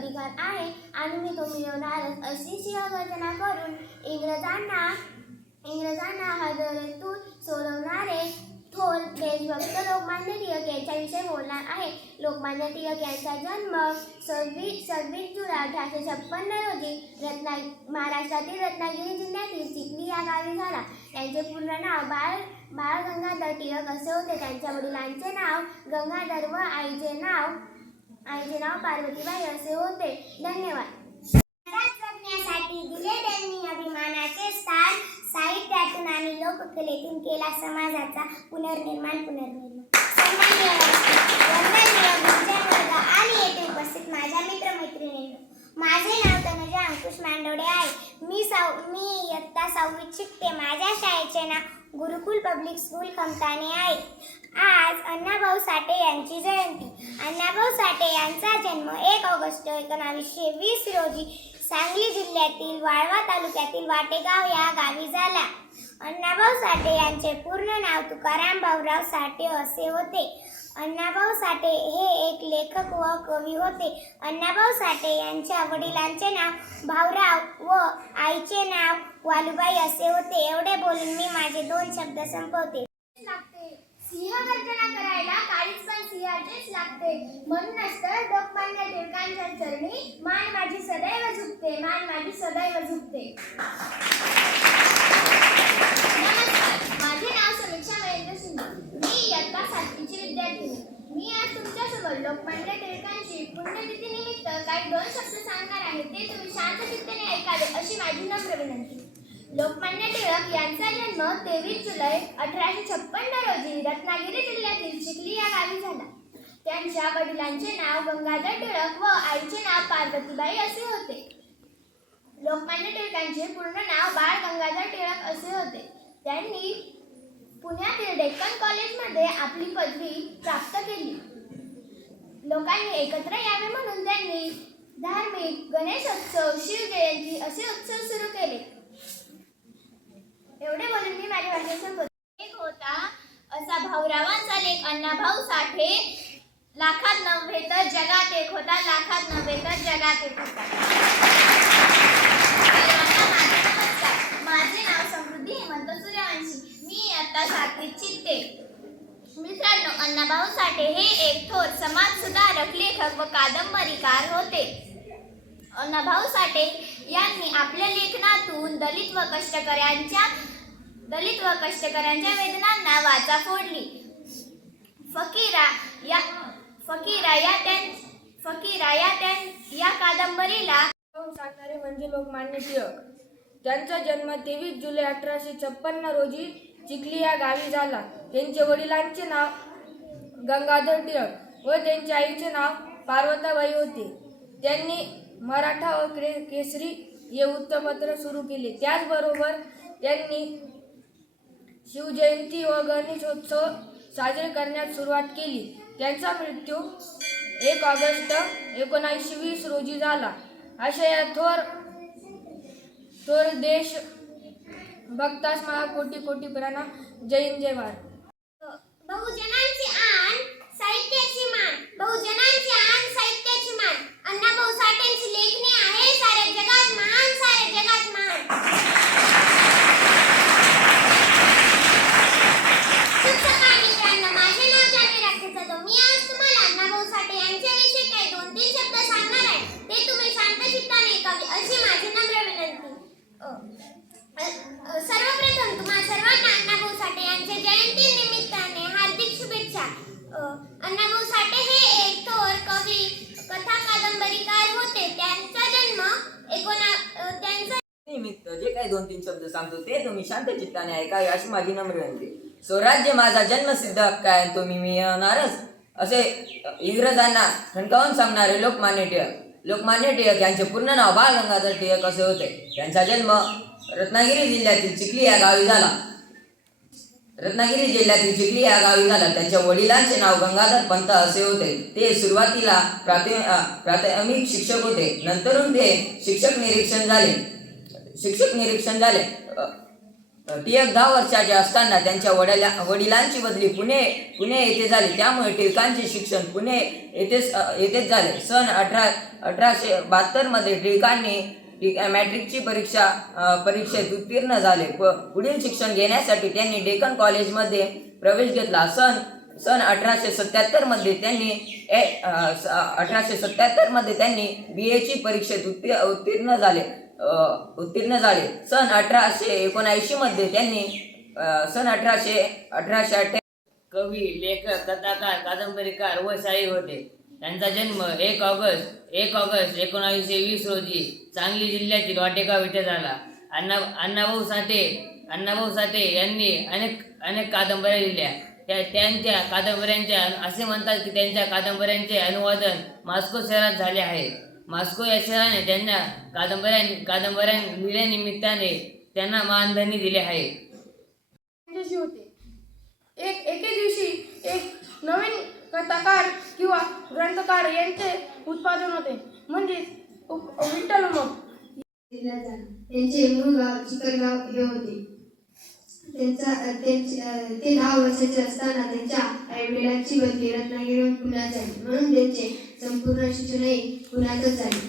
अधिकार आहे आणि मी तो मिळवणारच अशी सिंहगर्जना करून इंग्रजांना हादरेतून सोडवणारे थोर देशभक्त लोकमान्य टिळक यांच्याविषयी बोलणार आहे. लोकमान्य टिळक यांचा जन्म 26 जुलै 1856 रोजी महाराष्ट्रातील रत्नागिरी जिल्ह्यातील चिखली या गावी झाला. त्यांचे पूर्ण नाव बाळ गंगाधर टिळक असे होते. त्यांच्या वडिलांचे नाव गंगाधर व आईचे नाव पार्वतीबाई असे होते. धन्यवाद. जगण्यासाठी दिले त्यांनी अभिमानाचे स्थान. साहित्यातून आणि लोककलेतून केला समाजाचा पुनर्निर्माण. आणि येथे उपस्थित माझ्या मित्रमैत्रिणींनो, माझे नाव तनुजा अंकुश मांडोडे आहे. मी इयत्ता 6वीत शिकते. माझ्या शाळेचे नाव गुरुकुल पब्लिक स्कूल खमताणे आहे. आज अण्णाभाऊ साठे यांची जयंती. अण्णाभाऊ साठे यांचा जन्म 1 ऑगस्ट 1920 रोजी सांगली जिल्ह्यातील वाळवा तालुक्यातील वाटेगाव या गावी झाला. अण्णाभाऊ साठे यांचे पूर्ण नाव तुकाराम भाऊराव साठे असे होते. अण्णाभाऊ साठे हे एक लेखक व कवी होते. अण्णाभाऊ साठे यांच्या वडिलांचे नाव भाऊराव व आईचे नाव वालुबाई असे होते. एवढे बोलून मी माझे 2 शब्द संपवते. सिंहगर्जना करायला काळीच पण सिंहाचेच लागते. म्हणूनच तर लोकमान्य टिळकांच्या चरणी मान माझी सदैव झुकते. नमस्कार, माझे नाव समीक्षा महेंद्र शिंदे. मी इयत्ता 7वीची विद्यार्थिनी. मी आज तुमच्यासमोर लोकमान्य टिळकांची पुण्यतिथी निमित्त काही 2 शब्द सांगणार आहे. ते तुम्ही शांत चित्ताने ऐकावे अशी माझी नम्र विनंती. लोकमान्य टिळक यांचा जन्म 23 जुलै 1856 रोजी रत्नागिरी जिल्ह्यातील चिखली या गावी झाला. त्यांच्या वडिलांचे नाव गंगाधर टिळक व आईचे नाव पार्वतीबाई असे होते. लोकमान्य टिळकांचे पूर्ण नाव बाळ गंगाधर टिळक असे होते. त्यांनी पुण्यातील डेक्कन कॉलेजमध्ये आपली पदवी प्राप्त केली. लोकांनी एकत्र यावे म्हणून त्यांनी धार्मिक, गणेशोत्सव, शिवजयंती असे उत्सव सुरू केले. एवढे बोलून मी माझ्या भाषण संपवते. एक होता असा भाऊरावांचा लेख अण्णाभाऊ साठे. लाखात नव्हे तर जगात एक होता. लाखात नव्हे तर जगात एक होता. नमस्कार, माझे नाव समृद्धी हेमंत सूर्यवंशी. मी आता 7वीत शिकते. मित्रांनो, अण्णाभाऊ साठे हे एक थोर समाजसुधारक, लेखक व कादंबरीकार होते. अण्णाभाऊ साठे यांनी आपल्या लेखनातून दलित व कष्टकऱ्यांच्या वेदनांना वाचा फोडली. या कादंबरीला सांगणारे म्हणजे लोकमान्य टिळक. त्यांचा जन्म 23 जुलै 1856 रोजी चिखली या गावी झाला. त्यांच्या वडिलांचे नाव गंगाधर टिळक व त्यांच्या आईचे नाव पार्वतीबाई होते. त्यांनी मराठा व केसरी हे वृत्तपत्र सुरू केले. त्याचबरोबर त्यांनी शिवजयंती व गणेशोत्सव साजरे करण्यास सुरुवात केली. त्यांचा मृत्यू 1 ऑगस्ट 1920 रोजी झाला. अशा या थोर देश भक्तास मला कोटी कोटी प्रणाम. जय हिंद, जय भारत. बहुजनांची आण साहित्याची मान. बहुजनांची आण साहित्याची मान. अण्णाभाऊ साठेंची लेखणी आहे साऱ्या जगात महान. साऱ्या जगात महान. शिक्षका मित्रांनो, माझे नाव जान्हवी राठोड जाधव. मी आज तुम्हाला अण्णाभाऊ साठे यांच्याविषयी काही 2-3 शब्द सांगणार आहे. ते तुम्ही शांत चित्ताने ऐकावे अशी माझी नम्र विनंती. सर्वप्रथम तुम्हा सर्वांना अण्णाभाऊ साठे यांच्या जयंती निमित्ताने हार्दिक शुभेच्छा. अण्णाभाऊ साठे हे एक थोर कवी, कथा, कादंबरीकार होते. त्यांचा जन्म निमित्त जे काही 2-3 शब्द सांगतो ते तुम्ही शांत चित्ताने ऐकावे अशी माझी नम्र विनंती. स्वराज्य माझा जन्मसिद्ध हक्क आहे, तो मी मिळवणारच असे इंग्रजांना ठणकावून सांगणारे लोकमान्य टिळक. लोकमान्य टिळक यांचे पूर्ण नाव बाळ गंगाधर टिळक असे होते. त्यांचा जन्म रत्नागिरी जिल्ह्यातील चिखली या गावी झाला. त्यांच्या वडिलांचे नाव गंगाधर पंत असे होते. ते सुरुवातीला प्राथमिक शिक्षक होते. नंतरून ते शिक्षक निरीक्षण झाले. टिळक 10 वर्षाचे असताना त्यांच्या वडिलांची बदली पुणे येथे झाली. त्यामुळे टिळकांचे शिक्षण पुणे येथेच झाले. सन 1872 मध्ये टिळकांनी मॅट्रिकची परीक्षेत उत्तीर्ण झाले. पुढील शिक्षण घेण्यासाठी त्यांनी डेक्कन कॉलेजमध्ये प्रवेश घेतला. सन 1877 मध्ये त्यांनी BAची परीक्षेत उत्तीर्ण झाले. सन 1879 मध्ये त्यांनी कवी, लेखक, कथाकार, कादंबरीकार व शाहीर होते. त्यांचा जन्म 1 ऑगस्ट 1920 रोजी सांगली जिल्ह्यातील वाटेगाव येथे झाला. अण्णाभाऊ साठे यांनी अनेक कादंबऱ्या लिहिल्या. त्यांच्या कादंबऱ्यांच्या असे म्हणतात की त्यांच्या कादंबऱ्यांचे अनुवादन मॉस्को शहरात झाले आहे. मॉस्को या शहराने त्यांना कादंबऱ्या लिहिल्यानिमित्ताने त्यांना मानधनी दिले आहे. होते. एके दिवशी एक नवीन कथाकार किंवा ग्रंथकार यांचे उत्पादन होते, म्हणजेच विठ्ठल उमप. त्यांचे मूळ गाव चिकलगाव हे होते. ते 10 वर्षाचे असताना त्यांच्या आईवडिलांची बदली रत्नागिरीहून पुण्यात झाली, म्हणून त्यांचे संपूर्ण शिक्षणही पुण्यातच झाले.